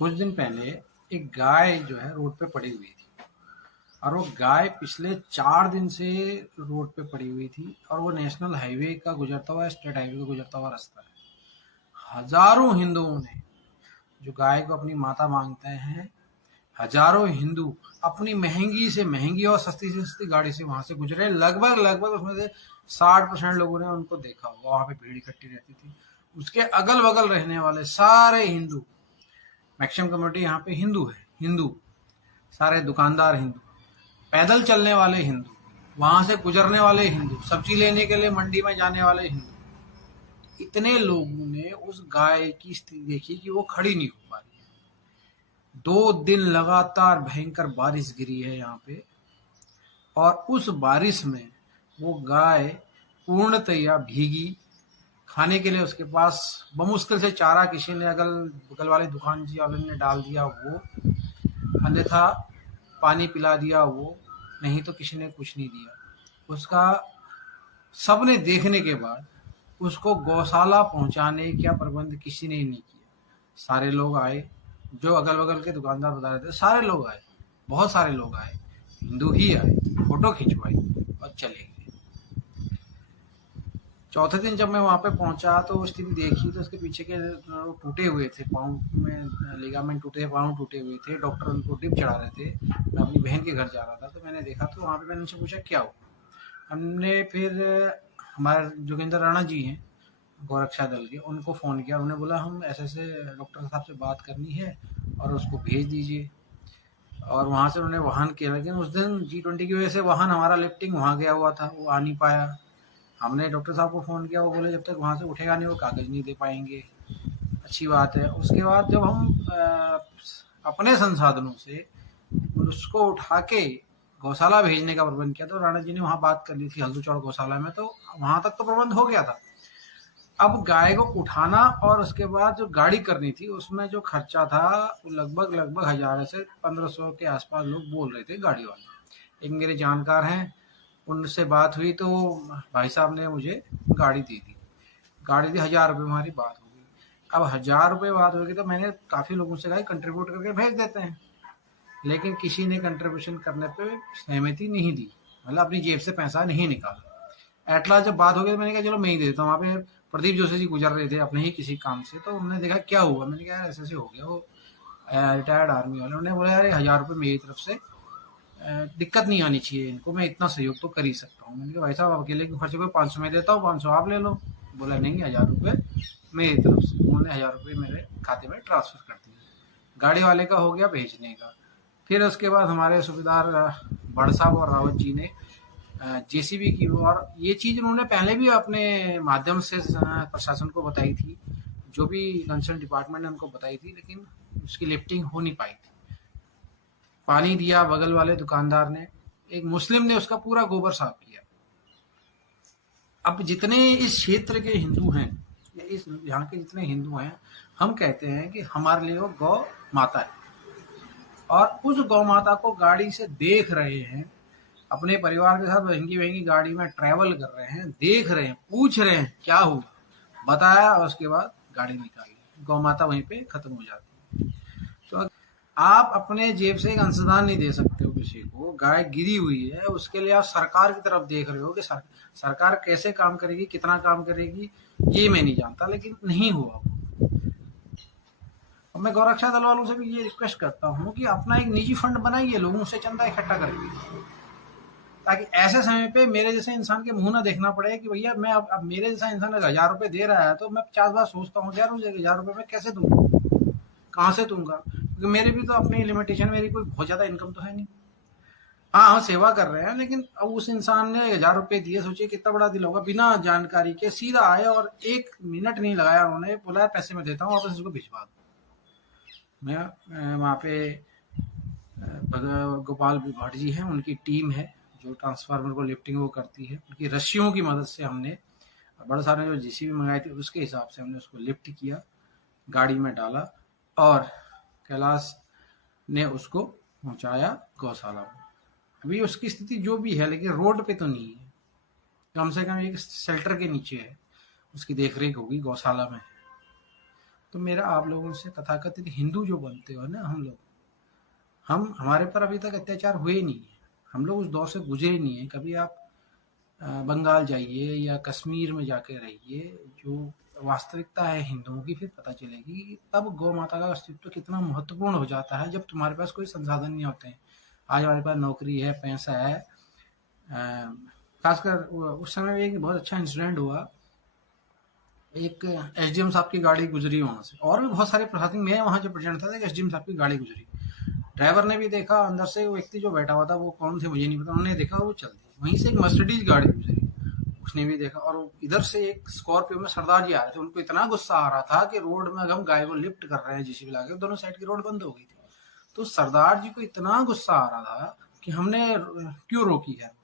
कुछ दिन पहले एक गाय जो है रोड पे पड़ी हुई थी, और वो गाय पिछले 4 दिन से रोड पे पड़ी हुई थी, और वो नेशनल हाईवे का गुजरता हुआ, स्टेट हाईवे का गुजरता हुआ रास्ता है। हजारों हिंदुओं ने, जो गाय को अपनी माता मांगते हैं, हजारों हिंदू अपनी महंगी से महंगी और सस्ती से सस्ती गाड़ी से वहां से गुजरे। लगभग लगभग उसमें से 60% लोगों ने उनको देखा होगा। वहां पे भीड़ इकट्ठी रहती थी। उसके अगल बगल रहने वाले सारे हिंदू, मैक्सिमम कम्युनिटी यहाँ पे हिंदू है, हिंदू, सारे दुकानदार हिंदू, पैदल चलने वाले हिंदू, वहां से गुजरने वाले हिंदू, सब्जी लेने के लिए मंडी में जाने वाले हिंदू, इतने लोगों ने उस गाय की स्थिति देखी कि वो खड़ी नहीं हो पा रही है। 2 दिन लगातार भयंकर बारिश गिरी है यहाँ पे, और उस बारिश में वो गाय पूर्णतया भीगी। खाने के लिए उसके पास बमुश्किल से चारा किसी ने अगल बगल वाले दुकान जी वाले ने डाल दिया, वो, अन्यथा पानी पिला दिया वो, नहीं तो किसी ने कुछ नहीं दिया उसका। सबने देखने के बाद उसको गौशाला पहुंचाने का प्रबंध किसी ने नहीं किया। सारे लोग आए, जो अगल बगल के दुकानदार बता रहे थे, सारे लोग आए, बहुत सारे लोग आए, हिंदू ही आए, फोटो खिंचवाई और चले गए। चौथे दिन जब मैं वहां पे पहुंचा तो स्थिति देखी तो उसके पीछे के टूटे हुए थे, पाँव में लिगामेंट टूटे थे, पाँव टूटे हुए थे। डॉक्टर उनको ड्रिप चढ़ा रहे थे। मैं अपनी बहन के घर जा रहा था तो मैंने देखा, तो वहां पे मैंने उनसे पूछा क्या हुआ। हमने फिर हमारे जोगिंदर राणा जी हैं गौरक्षा दल के, उनको फ़ोन किया। उन्होंने बोला हम ऐसे ऐसे डॉक्टर साहब से बात करनी है और उसको भेज दीजिए। और वहाँ से उन्होंने वाहन किया, लेकिन उस दिन G20 की वजह से वाहन हमारा लिफ्टिंग वहाँ गया हुआ था, वो आ नहीं पाया। हमने डॉक्टर साहब को फ़ोन किया, वो बोले जब तक वहाँ से उठेगा नहीं वो कागज़ नहीं दे पाएंगे। अच्छी बात है। उसके बाद जब हम अपने संसाधनों से उसको उठा के गौशाला भेजने का प्रबंध किया, तो राणा जी ने वहाँ बात कर ली थी हल्दूचौड़ गौशाला में, तो वहाँ तक तो प्रबंध हो गया था। अब गाय को उठाना और उसके बाद जो गाड़ी करनी थी, उसमें जो खर्चा था वो लगभग लगभग 1000 से 1500 के आसपास लोग बोल रहे थे गाड़ी वाले। एक मेरे जानकार हैं, उनसे बात हुई तो भाई साहब ने मुझे गाड़ी दी थी। गाड़ी दी, 1000 रुपये हमारी बात हो गई। अब 1000 रुपये बात होगी तो मैंने काफ़ी लोगों से कहा कंट्रीब्यूट करके भेज देते हैं, लेकिन किसी ने कंट्रीब्यूशन करने पे सहमति नहीं दी, मतलब अपनी जेब से पैसा नहीं निकाला। एट लास्ट जब बात हो गई तो मैंने कहा चलो मैं ही दे देता हूँ। वहाँ पे प्रदीप जोशी जी गुजर रहे थे अपने ही किसी काम से, तो उन्होंने देखा क्या हुआ। मैंने कहा ऐसे ऐसे हो गया। वो रिटायर्ड आर्मी वाले, उन्होंने बोला अरे 1000 रुपये मेरी तरफ से, दिक्कत नहीं आनी चाहिए इनको, मैं इतना सहयोग तो कर ही सकता हूँ। मैंने कहा भाई साहब अकेले के खर्चे को 500 में देता हूँ, 500 आप ले लो। बोला नहीं, 1000 रुपये मेरी तरफ से। उन्होंने 1000 रुपये मेरे खाते में ट्रांसफर कर दिए। गाड़ी वाले का हो गया भेजने का। फिर उसके बाद हमारे सूबेदार बड़ साहब और रावत जी ने जेसीबी की, और ये चीज़ उन्होंने पहले भी अपने माध्यम से प्रशासन को बताई थी, जो भी कंसर्न डिपार्टमेंट ने उनको बताई थी, लेकिन उसकी लिफ्टिंग हो नहीं पाई थी। पानी दिया बगल वाले दुकानदार ने, एक मुस्लिम ने उसका पूरा गोबर साफ किया। अब जितने इस क्षेत्र के हिंदू हैं, या इस यहाँ के जितने हिंदू हैं, हम कहते हैं कि हमारे लिए वो गौ माता है, और उस गौ माता को गाड़ी से देख रहे हैं, अपने परिवार के साथ महंगी महंगी गाड़ी में ट्रैवल कर रहे हैं, देख रहे हैं, पूछ रहे हैं क्या हुआ, बताया, और उसके बाद गाड़ी निकाली, गौ माता वहीं पे खत्म हो जाती है। तो आप अपने जेब से एक अंशदान नहीं दे सकते हो किसी को। गाय गिरी हुई है, उसके लिए आप सरकार की तरफ देख रहे हो कि सरकार कैसे काम करेगी, कितना काम करेगी, ये मैं नहीं जानता, लेकिन नहीं हुआ। और मैं गौरक्षा दल वालों से भी ये रिक्वेस्ट करता हूँ कि अपना एक निजी फंड बनाइए, लोगों से चंदा इकट्ठा करके, ताकि ऐसे समय पे मेरे जैसे इंसान के मुंह ना देखना पड़े कि भैया मैं अब मेरे जैसा इंसान अगर 1000 रुपये दे रहा है तो मैं 50 बार सोचता हूँ यार मुझे 1000 रुपये मैं कैसे दूंगा, कहाँ से दूंगा, क्योंकि मेरे भी तो अपनी लिमिटेशन, मेरी कोई बहुत ज्यादा इनकम तो है नहीं। हाँ हम सेवा कर रहे हैं, लेकिन अब उस इंसान ने 1000 रुपये दिए, सोचिए कितना बड़ा दिल होगा, बिना जानकारी के सीधा आए और 1 मिनट नहीं लगाया, उन्होंने बोला पैसे मैं देता हूँ वापस इसको भिजवा दो। मैं वहाँ पे गोपाल भट्ट जी हैं, उनकी टीम है जो ट्रांसफार्मर को लिफ्टिंग वो करती है, उनकी रस्सियों की मदद से हमने, बड़े साहब ने जो जेसीबी मंगाई थी उसके हिसाब से हमने उसको लिफ्ट किया, गाड़ी में डाला, और कैलाश ने उसको पहुंचाया गौशाला में। अभी उसकी स्थिति जो भी है, लेकिन रोड पे तो नहीं है, कम से कम एक शेल्टर के नीचे है, उसकी देख रेख होगी गौशाला में। तो मेरा आप लोगों से तथाकथित हिंदू जो बनते हो ना, हम लोग, हम हमारे पर अभी तक अत्याचार हुए ही नहीं है, हम लोग उस दौर से गुजरे नहीं है। कभी आप बंगाल जाइए या कश्मीर में जाके रहिए, जो वास्तविकता है हिंदुओं की, फिर पता चलेगी कि तब गौ माता का अस्तित्व कितना महत्वपूर्ण हो जाता है, जब तुम्हारे पास कोई संसाधन नहीं होते हैं। आज हमारे पास नौकरी है, पैसा है। खासकर उस समय एक बहुत अच्छा इंसिडेंट हुआ। एक एसडीएम साहब की गाड़ी गुजरी वहां से, और भी बहुत सारे प्रशासनिक, मैं वहां जब प्रेजेंट था, एसडीएम साहब की गाड़ी गुजरी। ड्राइवर ने भी देखा, अंदर से वो व्यक्ति जो बैठा हुआ था वो कौन थे मुझे नहीं पता, उन्होंने देखा और वो चल दी। वहीं से एक मर्सिडीज गाड़ी गुजरी, उसने भी देखा, और इधर से एक स्कॉर्पियो में सरदार जी आ रहे थे। उनको इतना गुस्सा आ रहा था कि रोड में हम गाय को लिफ्ट कर रहे हैं जीसीबी लाके, दोनों साइड की रोड बंद हो गई थी। तो सरदार जी को इतना गुस्सा आ रहा था कि हमने क्यों रोकी है।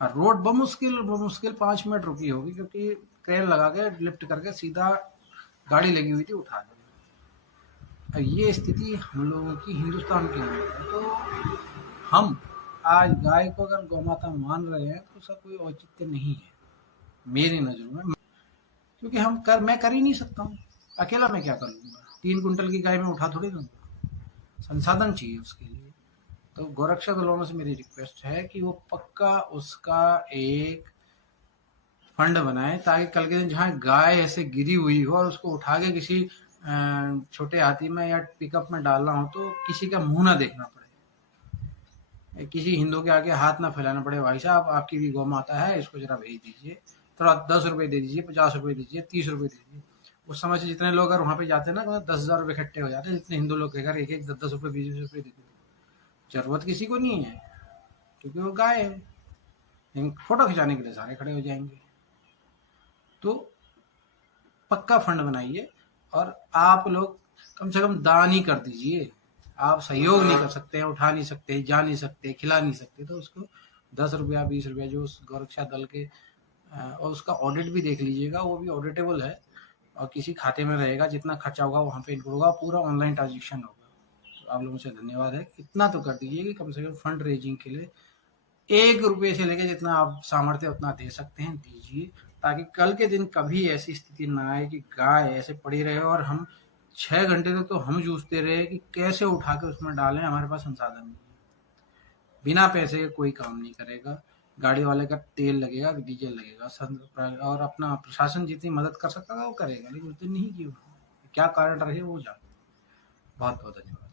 और रोड बमुश्किल 5 मिनट रुकी होगी, क्योंकि क्रेन लगा के लिफ्ट करके सीधा गाड़ी लगी हुई थी उठा दी। ये स्थिति हम लोगों की हिंदुस्तान के अंदर है। तो हम आज गाय को अगर गौ माता मान रहे हैं तो उसका कोई औचित्य नहीं है मेरी नजरों में, क्योंकि मैं कर ही नहीं सकता हूँ। अकेला मैं क्या कर लूंगा? 3 कुंटल की गाय में उठा थोड़ी दूंगा, संसाधन चाहिए उसके लिए। तो गोरक्षा दलों से मेरी रिक्वेस्ट है कि वो पक्का उसका एक फंड बनाए, ताकि कल के दिन जहाँ गाय ऐसे गिरी हुई हो और उसको उठा के किसी छोटे हाथी में या पिकअप में डालना हो तो किसी का मुंह ना देखना पड़े, किसी हिंदू के आगे हाथ ना फैलाना पड़े। भाई साहब, आपकी भी गौ माता है, इसको जरा भेज दीजिए, थोड़ा 10 रुपए दे दीजिए, 50 रुपए दीजिए, 30 रुपए दीजिए। उस समय से जितने लोग अगर वहां पे जाते हैं ना, 10,000 रुपए इकट्ठे हो जाते हैं। जितने हिंदू लोग अगर एक एक 10-10 रुपए 20-20 रुपए देते, जरूरत किसी को नहीं है, क्योंकि वो गाय है। फोटो खिंचाने के लिए सारे खड़े हो जाएंगे। तो पक्का फंड बनाइए, और आप लोग कम से कम दान ही कर दीजिए। आप सहयोग नहीं कर सकते हैं, उठा नहीं सकते, जा नहीं सकते, खिला नहीं सकते, तो उसको 10 रुपया 20 रुपया जो उस गौरक्षा दल के, और उसका ऑडिट भी देख लीजिएगा, वो भी ऑडिटेबल है, और किसी खाते में रहेगा, जितना खर्चा होगा वहां पे इनक्लूड होगा, पूरा ऑनलाइन ट्रांजेक्शन होगा। तो आप लोगों से धन्यवाद है, इतना तो कर दीजिए कि कम से कम फंड रेजिंग के लिए 1 रुपये से लेकर जितना आप सामर्थ्य उतना दे सकते हैं दीजिए, ताकि कल के दिन कभी ऐसी स्थिति ना आए कि गाय ऐसे पड़ी रहे और हम 6 घंटे तक तो हम जूझते रहे कि कैसे उठा के उसमें डालें। हमारे पास संसाधन नहीं है, बिना पैसे के कोई काम नहीं करेगा। गाड़ी वाले का तेल लगेगा, डीजल लगेगा, और अपना प्रशासन जितनी मदद कर सकता था वो करेगा, लेकिन उतनी नहीं की। क्या कारण रहे वो जाने। बहुत बहुत धन्यवाद।